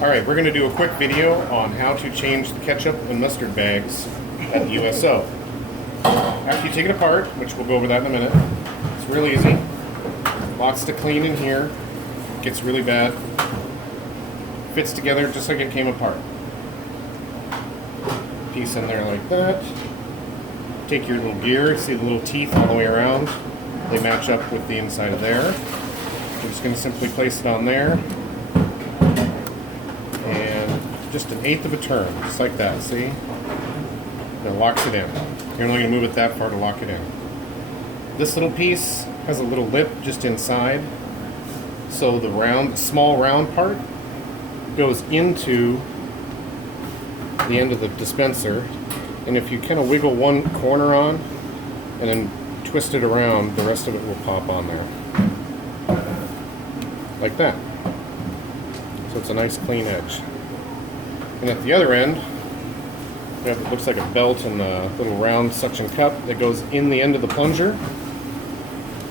Alright, we're going to do a quick video on how to change the ketchup and mustard bags at the USO. After you take it apart, which we'll go over that in a minute, it's really easy. Lots to clean in here. Gets really bad. Fits together just like it came apart. Piece in there like that. Take your little gear, see the little teeth all the way around. They match up with the inside of there. We're just going to simply place it on there. Just an eighth of a turn, just like that, see? And it locks it in. You're only going to move it that far to lock it in. This little piece has a little lip just inside. So the small round part goes into the end of the dispenser. And if you kind of wiggle one corner on and then twist it around, the rest of it will pop on there. Like that. So it's a nice clean edge. And at the other end, you have what looks like a belt and a little round suction cup that goes in the end of the plunger.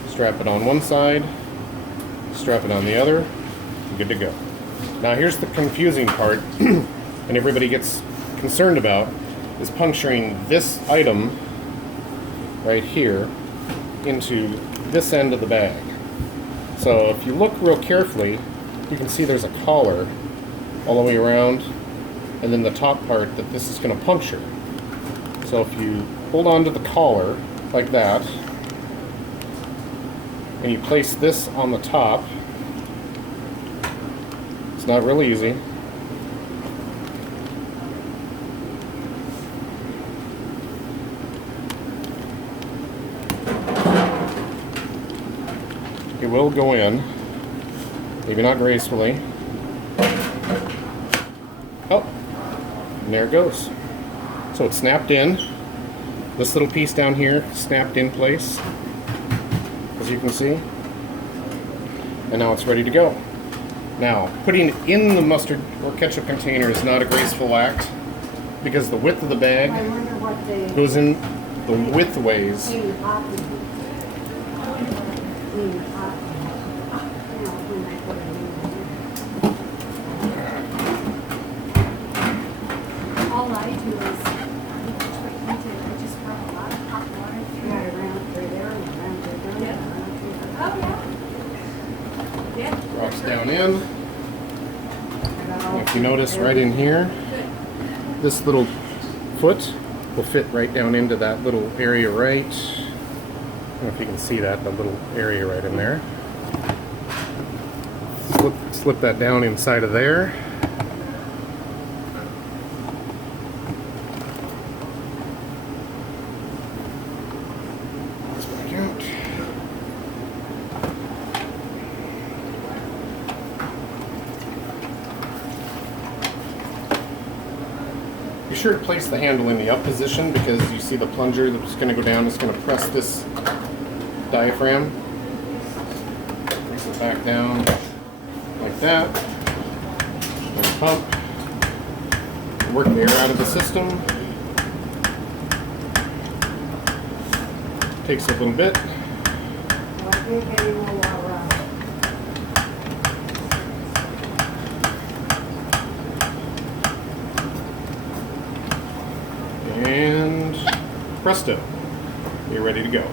Strap it on one side, strap it on the other, and good to go. Now here's the confusing part, and everybody gets concerned about, is puncturing this item right here into this end of the bag. So if you look real carefully, you can see there's a collar all the way around, and then the top part that this is going to puncture. So if you hold on to the collar like that, and you place this on the top, it's not really easy. It will go in, maybe not gracefully. Oh, and there it goes. So it's snapped in. This little piece down here snapped in place, as you can see. And now it's ready to go. Now, putting it in the mustard or ketchup container is not a graceful act because the width of the bag goes in the widthways. All I do is I just pour a lot of hot water through around through there and around through there. Oh yeah. Yeah. Drops down in. And if you notice right in here, this little foot will fit right down into that little area right. I don't know if you can see that, the little area right in there. Slip that down inside of there. This back out. Be sure to place the handle in the up position because you see the plunger that's going to go down. It's going to press this diaphragm. Place it back down like that. And pump. Work the air out of the system. Takes a little bit. And presto, you're ready to go.